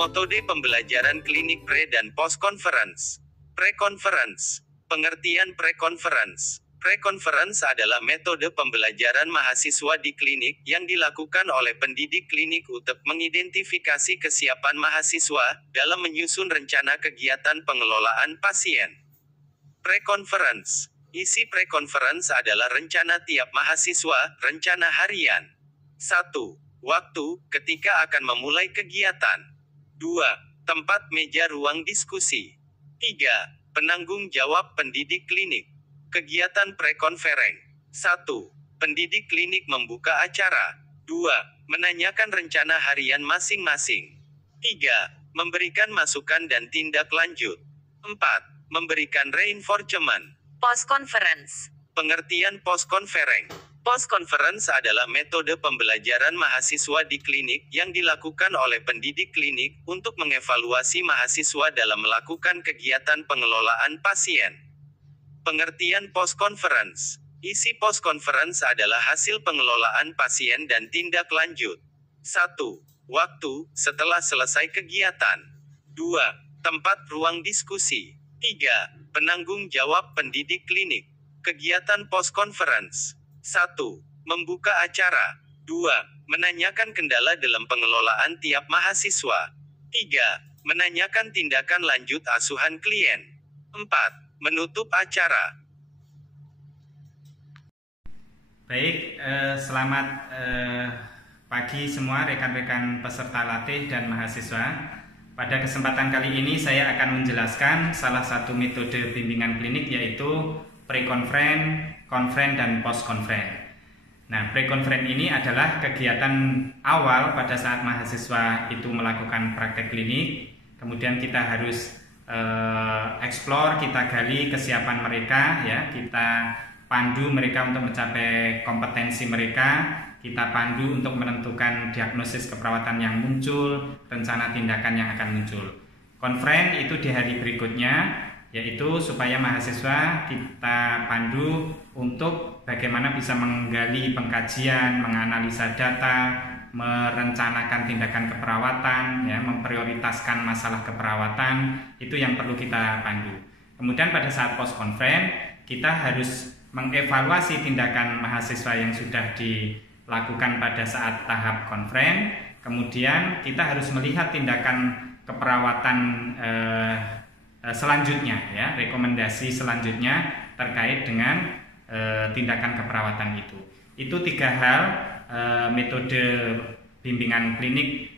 Metode pembelajaran klinik pre dan post conference. Pre-conference. Pengertian pre-conference. Pre-conference adalah metode pembelajaran mahasiswa di klinik yang dilakukan oleh pendidik klinik untuk mengidentifikasi kesiapan mahasiswa dalam menyusun rencana kegiatan pengelolaan pasien. Pre-conference. Isi pre-conference adalah rencana tiap mahasiswa, rencana harian. 1. Waktu, ketika akan memulai kegiatan. 2. Tempat meja ruang diskusi. 3. Penanggung jawab pendidik klinik. Kegiatan pre-conference. 1. Pendidik klinik membuka acara. 2. Menanyakan rencana harian masing-masing. 3. Memberikan masukan dan tindak lanjut. 4. Memberikan reinforcement. Post-conference. Pengertian post-conference. Post-conference adalah metode pembelajaran mahasiswa di klinik yang dilakukan oleh pendidik klinik untuk mengevaluasi mahasiswa dalam melakukan kegiatan pengelolaan pasien. Pengertian post-conference. Isi post-conference adalah hasil pengelolaan pasien dan tindak lanjut. 1. Waktu, setelah selesai kegiatan. 2. Tempat ruang diskusi. 3. Penanggung jawab pendidik klinik. Kegiatan post-conference. 1. Membuka acara. 2. Menanyakan kendala dalam pengelolaan tiap mahasiswa. 3. Menanyakan tindakan lanjut asuhan klien. 4. Menutup acara. Baik, selamat pagi semua rekan-rekan peserta latih dan mahasiswa. Pada kesempatan kali ini saya akan menjelaskan salah satu metode bimbingan klinik yaitu pre-conference, conference, dan post-conference. Nah, pre-conference ini adalah kegiatan awal pada saat mahasiswa itu melakukan praktek klinik. Kemudian kita harus explore, kita gali kesiapan mereka, ya, kita pandu mereka untuk mencapai kompetensi mereka, kita pandu untuk menentukan diagnosis keperawatan yang muncul, rencana tindakan yang akan muncul. Conference itu di hari berikutnya, yaitu supaya mahasiswa kita pandu untuk bagaimana bisa menggali pengkajian, menganalisa data, merencanakan tindakan keperawatan, ya, memprioritaskan masalah keperawatan, itu yang perlu kita pandu. Kemudian pada saat post conference kita harus mengevaluasi tindakan mahasiswa yang sudah dilakukan pada saat tahap conference. Kemudian kita harus melihat tindakan keperawatan selanjutnya, ya, rekomendasi selanjutnya terkait dengan tindakan keperawatan itu. Itu 3 hal metode bimbingan klinik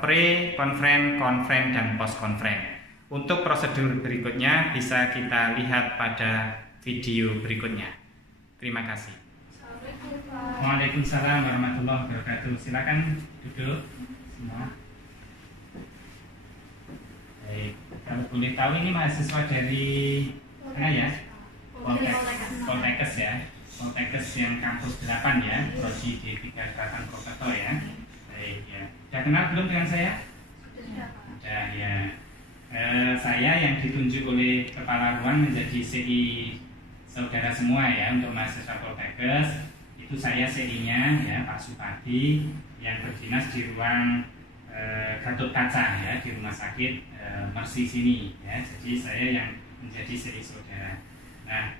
pre-conference, conference, dan post-conference. Untuk prosedur berikutnya bisa kita lihat pada video berikutnya. Terima kasih. Waalaikumsalam warahmatullahi wabarakatuh. Silakan duduk semua. Baik, kalau boleh tahu ini mahasiswa dari mana ya? Poltekkes ya. Poltekkes yang kampus 8 ya, Prodi D3 Keraton Prokerto ya. Baik ya. Sudah kenal belum dengan saya? Sudah ya. Saya yang ditunjuk oleh Kepala Ruang menjadi CI saudara semua ya untuk mahasiswa Poltekkes. Itu saya CI-nya ya, Pak Supadi yang berdinas di ruang Gatot Kaca ya, di rumah sakit Mercy sini ya. Jadi saya yang menjadi CI saudara. Nah,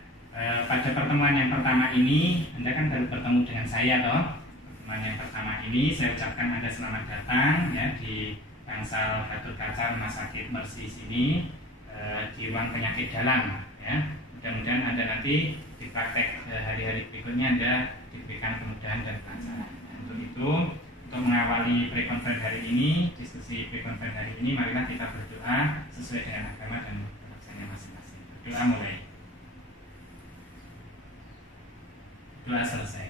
pada pertemuan yang pertama ini, Anda kan baru bertemu dengan saya toh. Pertemuan yang pertama ini saya ucapkan Anda selamat datang ya di Bangsal Gatot Kaca Rumah Sakit Mercy sini di ruang penyakit dalam ya. Mudah-mudahan Anda nanti di praktek hari-hari berikutnya Anda diberikan kemudahan dan kelancaran. Untuk itu, untuk mengawali pre-conference hari ini, diskusi pre-conference hari ini, marilah kita berdoa sesuai dengan agama dan kepercayaan masing-masing. Doa mulai. Doa selesai.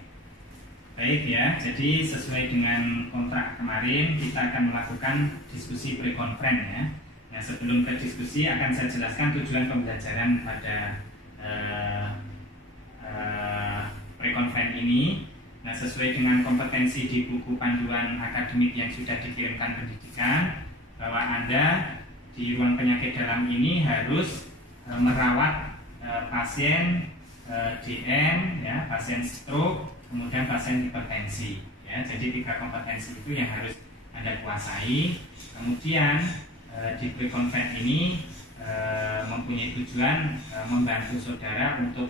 Baik ya, jadi sesuai dengan kontrak kemarin kita akan melakukan diskusi pre-conference ya. Nah, sebelum ke diskusi akan saya jelaskan tujuan pembelajaran pada pre-conference ini. Nah, sesuai dengan kompetensi di buku panduan akademik yang sudah dikirimkan pendidikan, bahwa Anda di ruang penyakit dalam ini harus merawat pasien DM, ya, pasien stroke, kemudian pasien hipertensi. Ya, jadi 3 kompetensi itu yang harus Anda kuasai. Kemudian di pre-conference ini mempunyai tujuan membantu saudara untuk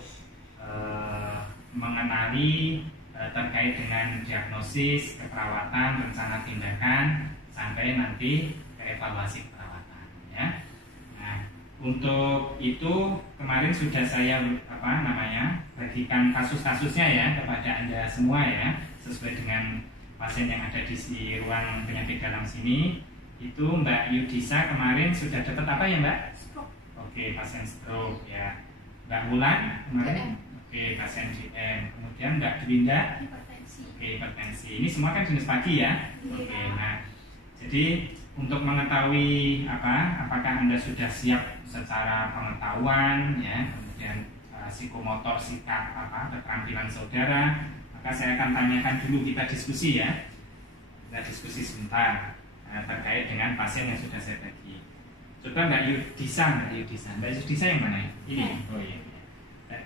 mengenali terkait dengan diagnosis, keperawatan, rencana tindakan, sampai nanti ke evaluasi perawatan ya. Nah, untuk itu kemarin sudah saya bagikan kasus-kasusnya ya kepada Anda semua ya, sesuai dengan pasien yang ada di ruang penyakit dalam sini. Itu Mbak Yudisa kemarin sudah dapat apa ya Mbak? Stroke. Oke, pasien stroke ya. Mbak Wulan kemarin? Oke, pasien GM. Kemudian Mbak Dwinda? Hipertensi. Oke, hipertensi. Ini semua kan jenis pagi ya? Oke, nah jadi untuk mengetahui apakah Anda sudah siap secara pengetahuan ya, kemudian psikomotor, sikap, keterampilan saudara, maka saya akan tanyakan dulu, kita diskusi ya. Kita diskusi sebentar terkait dengan pasien yang sudah saya bagi. Coba Mbak Yudisa yang mana? Ini. Oh iya.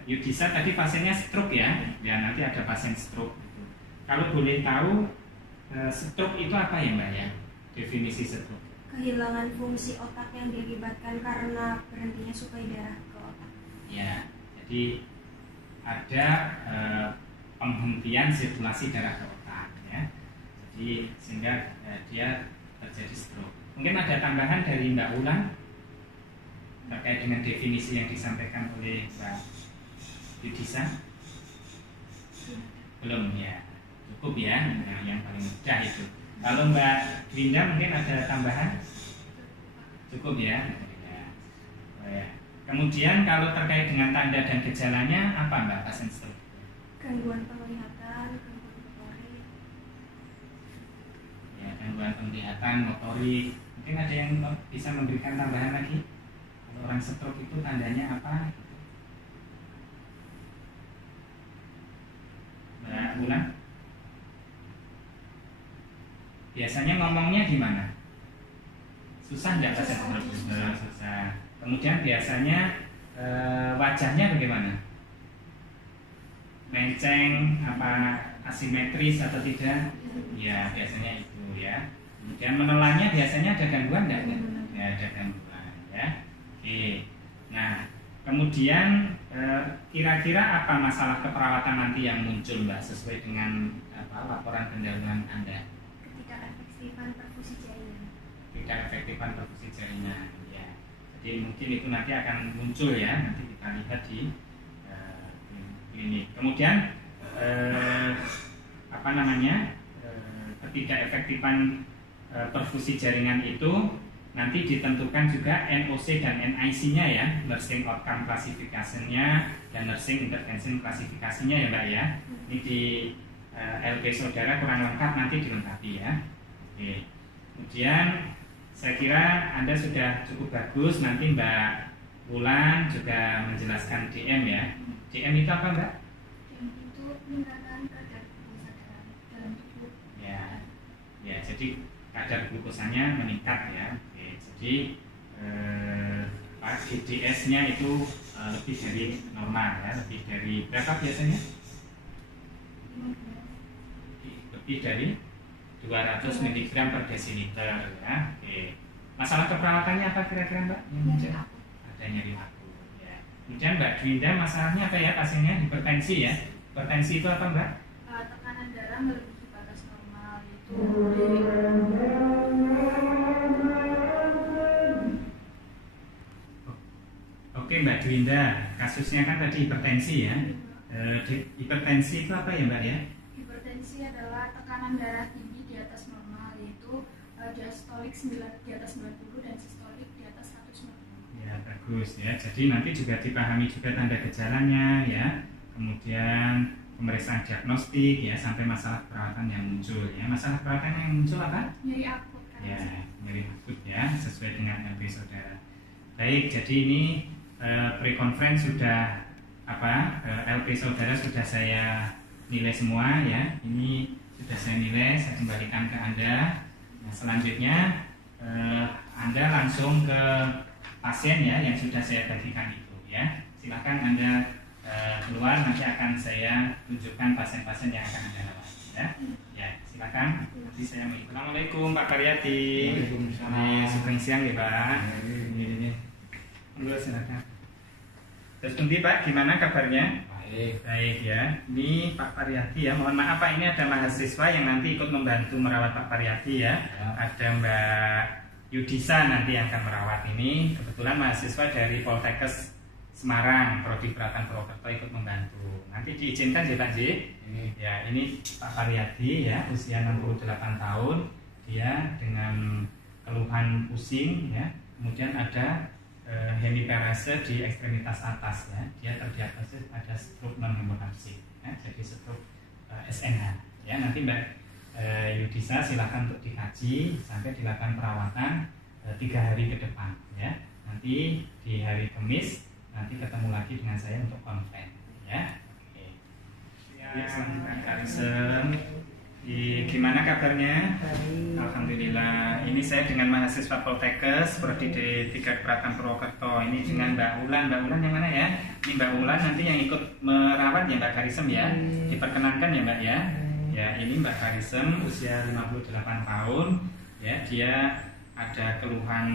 Yudisa tadi pasiennya stroke ya. Ya, nanti ada pasien stroke. Kalau boleh tahu, stroke itu apa ya Mbak ya? Definisi stroke. Kehilangan fungsi otak yang diakibatkan karena berhentinya suplai darah ke otak. Ya, jadi ada penghentian sirkulasi darah ke otak ya. Jadi sehingga dia terjadi stroke. Mungkin ada tambahan dari Mbak Wulan terkait dengan definisi yang disampaikan oleh Mbak Yudisa? Belum ya, cukup ya, yang paling mudah itu. Kalau Mbak Linda mungkin ada tambahan? Cukup ya. Oh, ya. Kemudian kalau terkait dengan tanda dan gejalanya apa Mbak pasien stroke? Gangguan penglihatan, gangguan motorik. Ya, gangguan penglihatan, motorik. Mungkin ada yang bisa memberikan tambahan lagi? Kalau orang stroke itu tandanya apa? Mbak Wulan? Biasanya ngomongnya gimana? Susah nggak pasien stroke? Susah. Kemudian biasanya wajahnya bagaimana? Menceng, asimetris atau tidak? Ya, biasanya itu ya. Kemudian menelannya biasanya ada gangguan nggak? Ya, ada gangguan ya. Oke. Nah, kemudian kira-kira apa masalah keperawatan nanti yang muncul Mbak sesuai dengan laporan pendahuluan Anda? Ketidakefektifan perfusi jaringan. Ketidakefektifan perfusi jaringan ya. Jadi mungkin itu nanti akan muncul ya, nanti kita lihat di klinik. Kemudian ketidakefektifan perfusi jaringan itu nanti ditentukan juga NOC dan NIC-nya ya, Nursing Outcome Classification-nya dan Nursing Intervention Classification-nya ya Mbak ya. Ini di LP saudara kurang lengkap, nanti dilengkapi ya. Oke. Kemudian saya kira Anda sudah cukup bagus, nanti Mbak Wulan juga menjelaskan DM ya. DM itu apa Mbak? DM itu peningkatan kadar glukosa dalam tubuh. Ya, jadi kadar glukosanya meningkat ya. Oke, jadi GDS-nya itu lebih dari normal ya, lebih dari berapa biasanya? Lebih dari 200 mg per desiliter ya. Oke. Masalah keperawatannya apa kira-kira Mbak? Ada nyeri akut ya. Kemudian Mbak Dwinda masalahnya apa ya pasiennya? Hipertensi ya. Hipertensi itu apa Mbak? Tekanan darah melebihi batas normal itu Oke Mbak Dwinda, kasusnya kan tadi hipertensi ya. Hipertensi itu apa ya Mbak ya? Hipertensi adalah tekanan darah tinggi di atas normal, yaitu diastolik di atas 90 dan sistolik di atas 190. Ya bagus ya. Jadi nanti juga dipahami juga tanda gejalanya ya. Kemudian pemeriksaan diagnostik ya sampai masalah perawatan yang muncul ya. Masalah perawatan yang muncul apa? Nyeri akut kan? Ya, nyeri akut ya sesuai dengan LP saudara. Baik, jadi ini pre-conference sudah LP saudara sudah saya nilai semua ya. Ini sudah saya nilai, saya kembalikan ke Anda. Nah, selanjutnya Anda langsung ke pasien ya yang sudah saya bagikan itu ya. Silakan Anda keluar, nanti akan saya tunjukkan pasien-pasien yang akan Anda rawat ya. Ya, silakan. Silakan. Nanti saya mau ikut. Assalamualaikum Pak Karyati. Waalaikumsalam. Sugeng siang ya Pak. Ini. Monggo silakan. Terus pundi Pak, gimana kabarnya? Baik. Baik ya. Ini Pak Karyati ya. Mohon maaf Pak, ini ada mahasiswa yang nanti ikut membantu merawat Pak Karyati ya. Ada Mbak Yudisa nanti yang akan merawat ini. Kebetulan mahasiswa dari Poltekkes Semarang, Prodi Perawatan Purwokerto ikut membantu. Nanti diizinkan ya Pak J. Ya, ini Pak Karyati ya, usia 68 tahun. Dia dengan keluhan pusing ya. Kemudian ada hemiparese di ekstremitas atas ya. Dia terdiagnosis ada stroke non hemoragik ya, jadi stroke SNH ya. Nanti Mbak Yudisa silahkan untuk dikaji sampai dilakukan perawatan 3 hari ke depan ya. Nanti di hari Kamis nanti ketemu lagi dengan saya untuk konfen ya. Oke. Ya, selanjutnya Karisen. Gimana kabarnya? Baik. Alhamdulillah. Ini saya dengan mahasiswa Poltekkes Prodi D3 Keperawatan Purwokerto. Ini dengan Mbak Ulan. Mbak Ulan yang mana ya? Ini Mbak Ulan nanti yang ikut merawat ya Mbak Karisem ya. Diperkenankan ya Mbak ya. Ya, ini Mbak Karisem usia 58 tahun. Ya, dia ada keluhan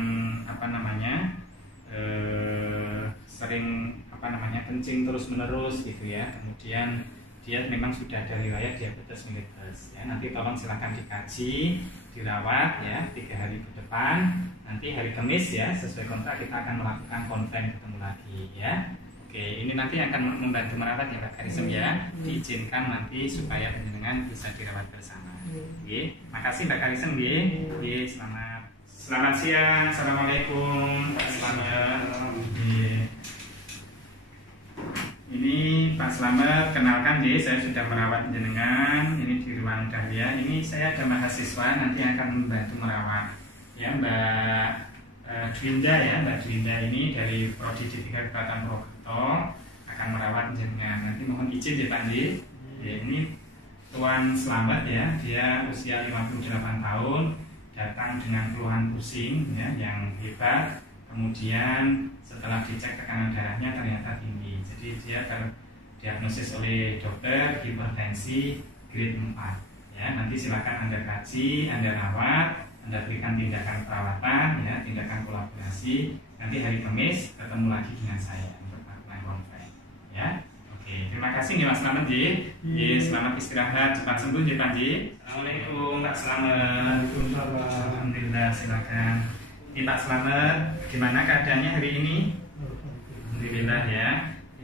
apa namanya? Sering apa namanya? Kencing terus-menerus gitu ya. Kemudian dia memang sudah ada riwayat diabetes mellitus ya. Nanti tolong silakan dikaji, dirawat ya 3 hari ke depan. Nanti hari Kamis ya sesuai kontrak kita akan melakukan konfen ketemu lagi ya. Oke, ini nanti akan membantu merawat ya Pak Karisem ya. Diizinkan nanti supaya penjenengan bisa dirawat bersama. Oke, makasih Mbak Karisem ya. Oke, selamat siang. Assalamualaikum. Selamat. Ini Pak Slamet, kenalkan deh, saya sudah merawat jenengan. Ini di ruang dahlia. Ini saya ada mahasiswa nanti akan membantu merawat. Ya Mbak Dwinda ya, Mbak Dwinda ini dari Prodi D3 Keperawatan Purwokerto akan merawat jenengan. Nanti mohon izin ya Pak J. Ya, ini Tuan Slamet ya, dia usia 58 tahun, datang dengan keluhan pusing ya, yang hebat. Kemudian setelah dicek tekanan darahnya ternyata tinggi. Jadi dia terdiagnosis oleh dokter hipertensi grade 4. Ya, nanti silakan Anda kaji, Anda rawat, Anda berikan tindakan perawatan, ya, tindakan kolaborasi. Nanti hari Kamis ketemu lagi dengan saya untuk melakukan konferensi. Ya, oke. Terima kasih nih Mas Slamet J. Selamat istirahat, cepat sembuh ya Pak J. Assalamualaikum Pak Slamet. Alhamdulillah, silakan. Ini Pak Slamet, gimana keadaannya hari ini? Alhamdulillah ya.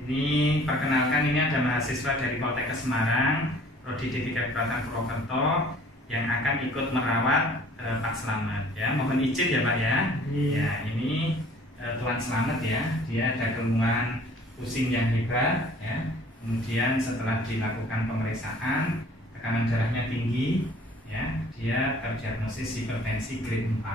Ini perkenalkan, ini ada mahasiswa dari Poltekkes Semarang, Prodi D3 Keperawatan Purwokerto yang akan ikut merawat Pak Slamet ya. Mohon izin ya Pak ya. Ya, ini Tuan Slamet ya. Dia ada keluhan pusing yang hebat ya. Kemudian setelah dilakukan pemeriksaan, tekanan darahnya tinggi ya. Dia terdiagnosis hipertensi grade 4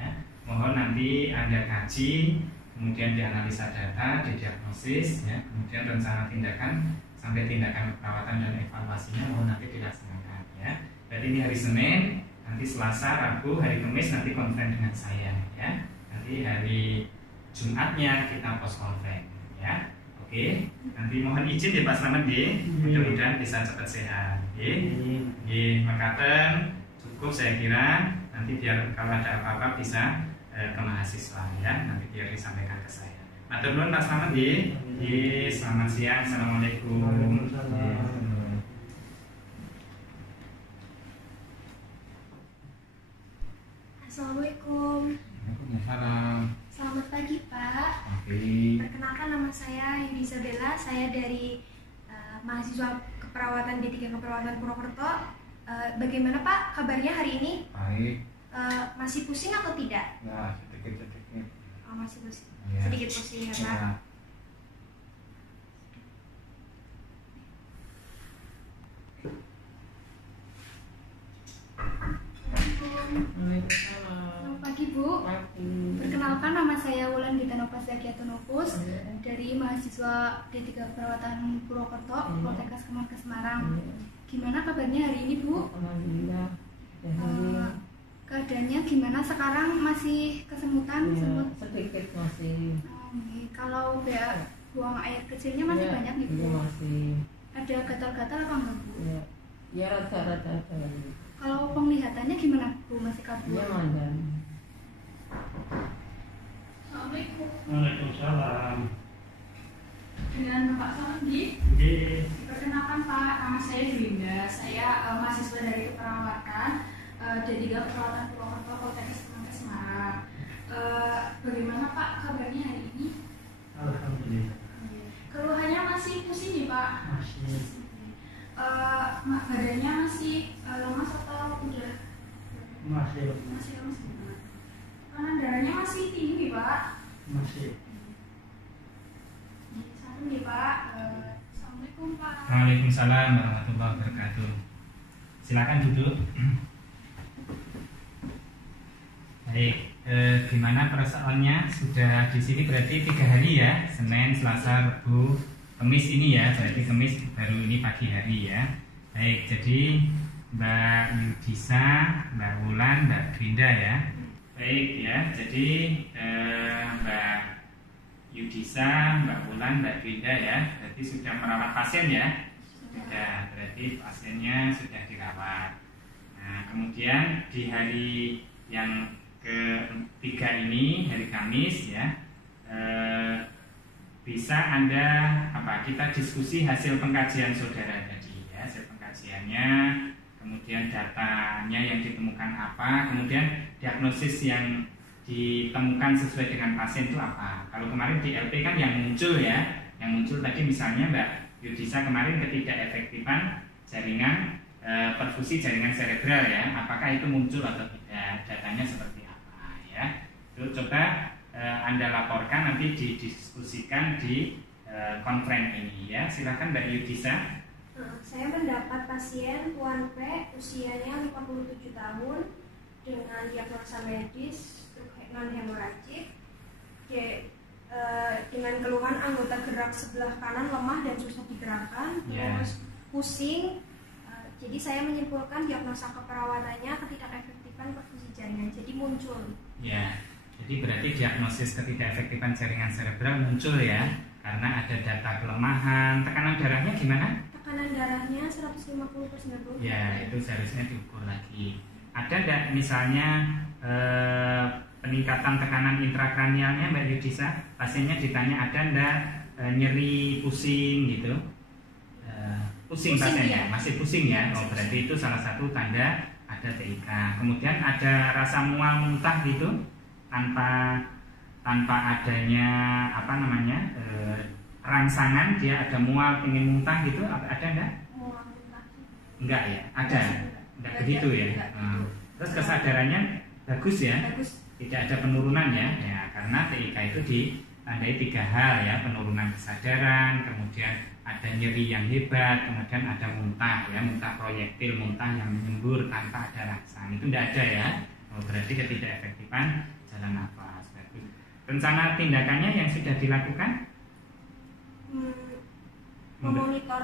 ya. Mohon nanti Anda kaji, kemudian dianalisa data, didiagnosis, ya, kemudian rencana tindakan sampai tindakan perawatan dan evaluasinya mohon nanti dilaksanakan. Ya. Berarti ini hari Senin, nanti Selasa, Rabu, hari Kamis nanti konfen dengan saya. Ya. Nanti hari Jumatnya kita post konfen. Ya. Oke. Nanti mohon izin ya Pak Slamet ya. Mudah-mudahan bisa cepat sehat. Makaten cukup saya kira. Nanti biar kalau ada apa-apa bisa ke mahasiswa ya, nanti biar disampaikan ke saya. Matur nuwun Pak Slamet nggih. Selamat siang. Assalamualaikum. Assalamualaikum. Waalaikumsalam. Selamat pagi Pak. Oke. Perkenalkan nama saya Yudi Isabella. Saya dari mahasiswa keperawatan D3 Keperawatan Purwokerto. Bagaimana Pak kabarnya hari ini? Baik. Masih pusing atau tidak? Ya, sedikit-sedikit. Oh, masih pusing. Ya. Sedikit pusing ya Pak. Ya. Selamat pagi Bu. Perkenalkan nama saya Wulan Gitanova Zakiatunopus dari mahasiswa D3 Keperawatan Purwokerto, Poltekkes Semarang. Gimana kabarnya hari ini Bu? Alhamdulillah. Keadaannya gimana sekarang? Masih kesemutan? Semut? Sedikit masih. Kalau buang air kecilnya masih banyak nih Bu? Masih. Ada gatal-gatal apa enggak Bu? Ya rata-rata ada. Kalau penglihatannya gimana Bu? Masih kabur? Dia mandang. Assalamualaikum. Waalaikumsalam. Dengan Bapak Sandi. Jadi, Perkenalkan Pak, nama saya Dwinda. Saya mahasiswa dari keperawatan D3 Keperawatan Purwokerto Poltekkes Semarang. Bagaimana Pak kabarnya hari ini? alhamdulillah Keluhannya masih pusing nih Pak? masih Badannya masih lemas atau udah? masih Masih lemas gimana? Tekanan darahnya masih tinggi Pak? masih. Satu nih Pak. Assalamualaikum Pak. Waalaikumsalam warahmatullahi wabarakatuh. Silakan duduk. Baik, gimana perasaannya? Sudah di sini berarti 3 hari ya, Senin, Selasa, Rabu, Kamis ini ya, berarti Kamis baru ini pagi hari ya. Baik, jadi Mbak Yudisa, Mbak Wulan, Mbak Grinda ya. Baik ya, jadi Mbak Yudisa, Mbak Wulan, Mbak Grinda ya, berarti sudah merawat pasien ya. Sudah, berarti pasiennya sudah dirawat. Nah, kemudian di hari yang ketiga ini, hari Kamis ya, bisa Anda kita diskusi hasil pengkajian saudara tadi ya, hasil pengkajiannya, kemudian datanya yang ditemukan apa, kemudian diagnosis yang ditemukan sesuai dengan pasien itu apa. Kalau kemarin di LP kan yang muncul ya, yang muncul tadi misalnya Mbak Yudisa kemarin ketidakefektifan jaringan perfusi jaringan cerebral ya, apakah itu muncul atau tidak, datanya seperti apa ya. Itu coba Anda laporkan, nanti didiskusikan di konferensi ini ya. Silakan Mbak Yudisa. Saya mendapat pasien Tuan P, usianya 57 tahun dengan diagnosa medis non hemoragik, dengan keluhan anggota gerak sebelah kanan lemah dan susah digerakkan, terus pusing. Jadi saya menyimpulkan diagnosa keperawatannya ketidakefektifan perfusi jaringan. Jadi muncul. Ya, jadi berarti diagnosis ketidakefektifan jaringan cerebral muncul ya, karena ada data kelemahan. Tekanan darahnya gimana? Tekanan darahnya 150/90. Ya, itu seharusnya diukur lagi. Ada enggak misalnya peningkatan tekanan intrakranialnya Mbak Yudisa? Pasiennya ditanya ada enggak nyeri, pusing gitu? Pusing pasiennya, ya? Masih pusing ya? Oh, berarti itu salah satu tanda ada TIK. Kemudian ada rasa mual muntah gitu tanpa adanya rangsangan, dia ada mual pengen muntah gitu, ada enggak? Mual muntah. Enggak ya? Ada? Enggak begitu ya? Terus kesadarannya bagus ya? Bagus. Tidak ada penurunan ya? Ya, karena TIK itu ditandai 3 hal ya, penurunan kesadaran, kemudian ada nyeri yang hebat, kemudian ada muntah ya, muntah proyektil, muntah yang menyembur tanpa ada rangsangan. Itu tidak ada ya. Oh, berarti ketidakefektifan jalan nafas. Rencana tindakannya yang sudah dilakukan? Memonitor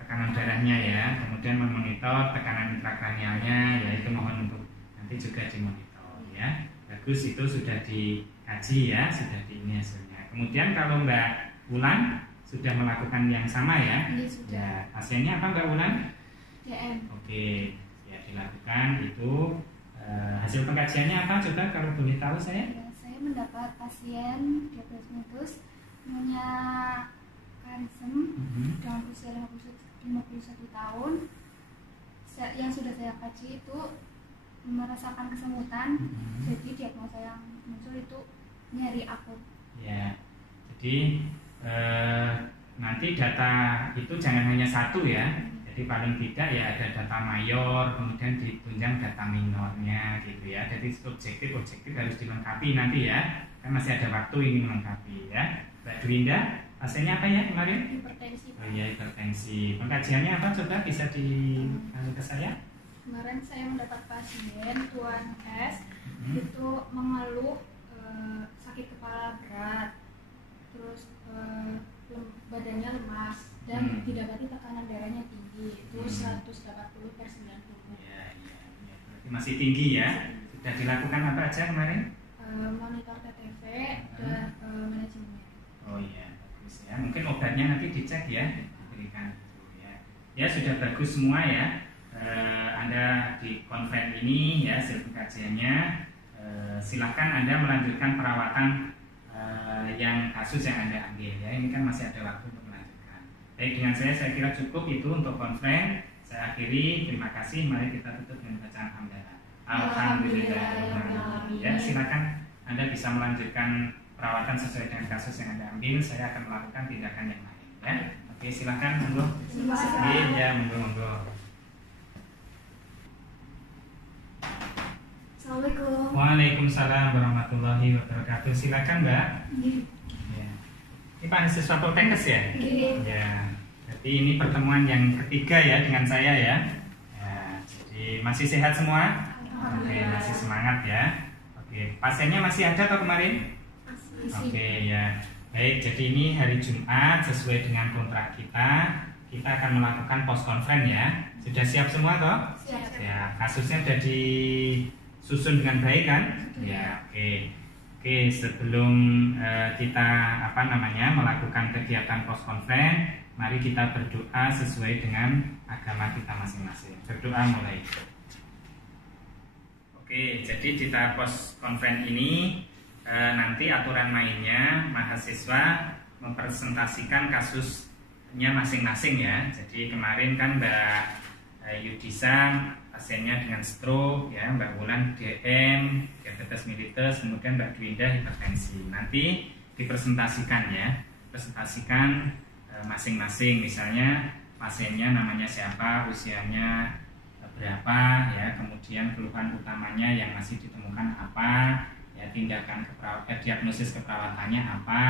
Tekanan darahnya ya, kemudian memonitor tekanan intrakranialnya ya, itu mohon untuk nanti juga dimonitor ya. Bagus, itu sudah dikaji ya, sudah di ini hasilnya. Kemudian kalau Mbak Wulan sudah melakukan yang sama ya? Ini sudah. Ya, pasiennya apa Mbak Wulan? DM. Oke, ya dilakukan itu. Hasil pengkajiannya apa coba kalau boleh tahu saya? Ya, saya mendapat pasien diabetes mellitus punya karisem dengan usia 51 tahun. Yang sudah saya kaji itu merasakan kesemutan, jadi diagnosa yang muncul itu nyeri akut. Ya, jadi nanti data itu jangan hanya satu ya. Jadi paling tidak ya ada data mayor, kemudian ditunjang data minornya gitu ya. Jadi objektif harus dilengkapi nanti ya. Kan masih ada waktu ini melengkapi ya. Mbak Dwinda, pasiennya apa ya kemarin? Hipertensi. Oh iya, hipertensi. Pengkajiannya apa coba bisa dikasih ke saya? Kemarin saya mendapat pasien Tuan S itu mengeluh sakit kepala berat, terus badannya lemas dan didapati tekanan darahnya tinggi, itu 180/90. Ya. Berarti masih tinggi ya. Sudah dilakukan apa aja kemarin? Monitor TTV dan manajemen. Oh iya, bagus ya. Mungkin obatnya nanti dicek ya, diberikan itu ya. Ya sudah bagus semua ya. Anda di konven ini ya hasil pengkajiannya, silahkan Anda melanjutkan perawatan yang kasus yang Anda ambil ya. Ini kan masih ada waktu untuk melanjutkan. Baik, dengan saya kira cukup itu untuk konven. Saya akhiri, terima kasih. Mari kita tutup dengan bacaan hamdalah. Alhamdulillah. Ya, silakan Anda bisa melanjutkan perawatan sesuai dengan kasus yang Anda ambil. Saya akan melakukan tindakan yang lain ya. Oke, silakan monggo. Ya, monggo. Assalamualaikum. Waalaikumsalam warahmatullahi wabarakatuh. Silakan Mbak. Ya. Ini mahasiswa Poltekkes ya? Ya. Jadi ini pertemuan yang ketiga ya dengan saya ya. Jadi masih sehat semua? Oke, masih semangat ya. Oke, pasiennya masih ada atau kemarin? Oke ya. Baik, jadi ini hari Jumat sesuai dengan kontrak kita. Kita akan melakukan post conference ya. Sudah siap semua toh? Siap. Ya, kasusnya sudah disusun dengan baik kan? Ya, oke. Oke, sebelum kita melakukan kegiatan post conference, mari kita berdoa sesuai dengan agama kita masing-masing. Berdoa mulai. Oke, jadi di tahap post conference ini nanti aturan mainnya mahasiswa mempresentasikan kasusnya masing-masing ya. Jadi kemarin kan Mbak Yudisa pasiennya dengan stroke ya, Mbak Wulan DM, diabetes mellitus, kemudian Mbak Dwinda hipertensi. Nanti dipresentasikan ya, presentasikan masing-masing, misalnya pasiennya namanya siapa, usianya berapa ya, kemudian keluhan utamanya yang masih ditemukan apa ya, tindakan diagnosis keperawatannya apa,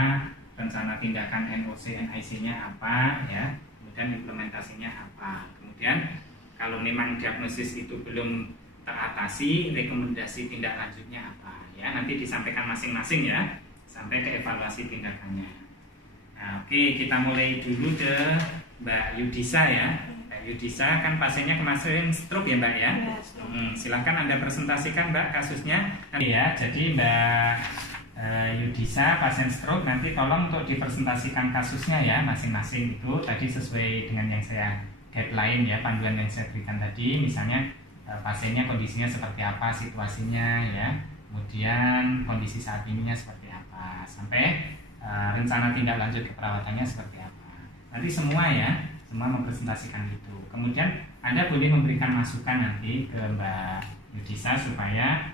rencana tindakan NOC NIC-nya apa ya, kemudian implementasinya apa. Kemudian kalau memang diagnosis itu belum teratasi, rekomendasi tindak lanjutnya apa ya, nanti disampaikan masing-masing ya, sampai ke evaluasi tindakannya. Nah, oke, kita mulai dulu ke Mbak Yudisa ya. Mbak Yudisa kan pasiennya kemarin stroke ya Mbak ya. Silahkan Anda presentasikan Mbak kasusnya ya. Jadi Mbak Yudisa pasien stroke, nanti tolong untuk dipresentasikan kasusnya ya masing-masing. Itu tadi sesuai dengan yang saya guideline ya, panduan yang saya berikan tadi. Misalnya pasiennya kondisinya seperti apa, situasinya ya, kemudian kondisi saat ininya seperti apa, sampai rencana tindak lanjut keperawatannya seperti apa. Nanti semua ya, semua mempresentasikan itu. Kemudian Anda boleh memberikan masukan nanti ke Mbak Yudisa supaya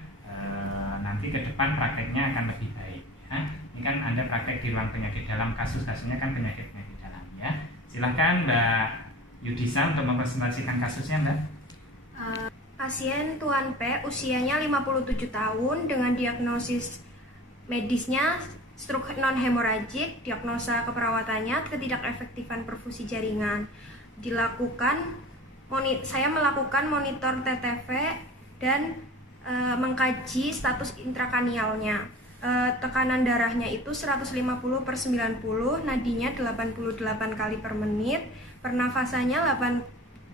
nanti ke depan prakteknya akan lebih baik ya. Ini kan Anda praktek di ruang penyakit dalam, kasusnya kan penyakit-penyakit dalam ya. Silahkan Mbak Yudisa untuk mempresentasikan kasusnya Mbak. Pasien Tuan P usianya 57 tahun dengan diagnosis medisnya stroke non hemoragik, diagnosa keperawatannya ketidakefektifan perfusi jaringan. Saya melakukan monitor TTV dan mengkaji status intrakranialnya. Tekanan darahnya itu 150/90, nadinya 88 kali per menit, pernafasannya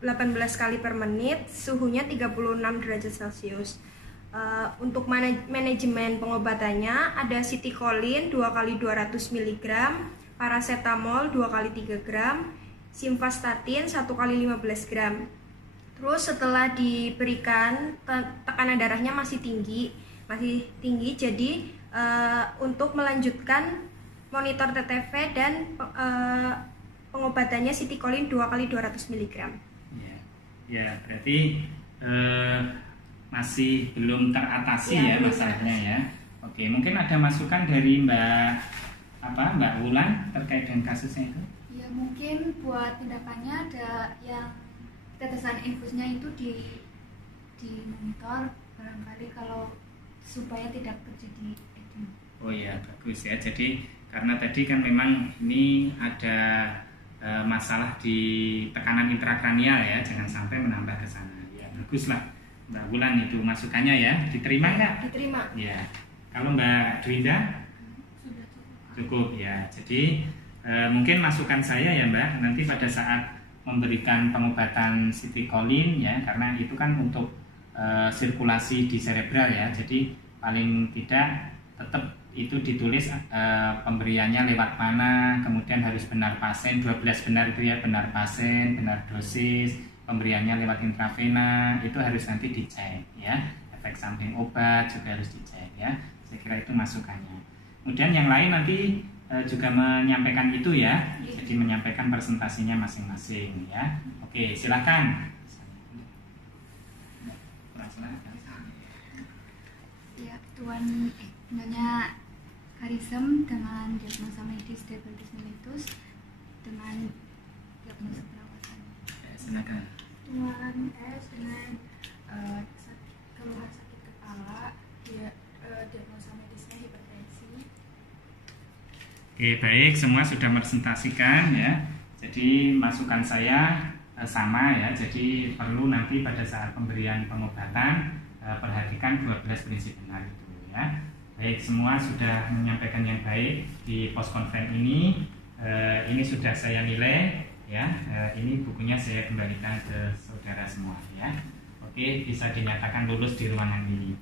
18 kali per menit, suhunya 36 derajat Celcius. Untuk manajemen pengobatannya ada sitikolin 2 kali 200 mg, paracetamol 2 kali 3 gram, simvastatin 1 kali 15 gram. Terus setelah diberikan tekanan darahnya masih tinggi, jadi untuk melanjutkan monitor TTV dan pengobatannya sitikolin 2 kali 200 mg. Ya, berarti masih belum teratasi ya masalahnya ya. Oke, mungkin ada masukan dari Mbak Wulan terkait dengan kasusnya itu? Ya, mungkin buat tindakannya ada yang tetesan infusnya itu di monitor barangkali kalau supaya tidak terjadi edema. Oh iya, bagus ya. Jadi karena tadi kan memang ini ada masalah di tekanan intrakranial ya, jangan sampai menambah ke sana. Ya, baguslah Mbak Wulan itu masukannya ya. Diterima nggak? Diterima. Ya. Kalau Mbak Dwinda? Sudah Cukup ya. Jadi mungkin masukan saya ya Mbak, nanti pada saat memberikan pengobatan sitikolin ya, karena itu kan untuk sirkulasi di cerebral ya. Jadi paling tidak tetap itu ditulis pemberiannya lewat mana, kemudian harus benar pasien, 12 benar itu ya, benar pasien, benar dosis, pemberiannya lewat intravena itu harus nanti dicek ya. Efek samping obat juga harus dicek ya. Saya kira itu masukannya. Kemudian yang lain nanti juga menyampaikan itu ya. Jadi menyampaikan presentasinya masing-masing ya. Oke, silakan. Ya, Nyonya Karisem dengan diagnosa medis diabetes mellitus dengan diagnosa perawatan. Ya, silakan. Tuan S dengan keluhan sakit kepala, diagnosa medisnya hipertensi. Oke, baik, semua sudah meresentasikan ya. Jadi masukan saya sama ya. Jadi perlu nanti pada saat pemberian pengobatan perhatikan 12 prinsip benar itu ya. Baik, semua sudah menyampaikan yang baik di post conference ini. Ini sudah saya nilai ya. Ini bukunya saya kembalikan ke saudara semua ya. Oke, bisa dinyatakan lulus di ruangan ini.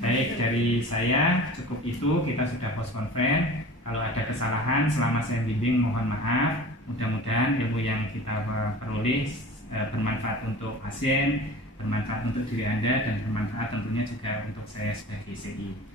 Baik, dari saya cukup itu. Kita sudah post conference. Kalau ada kesalahan selama saya bimbing mohon maaf. Mudah-mudahan ilmu yang kita peroleh bermanfaat untuk pasien, bermanfaat untuk diri Anda, dan bermanfaat tentunya juga untuk saya sebagai CI.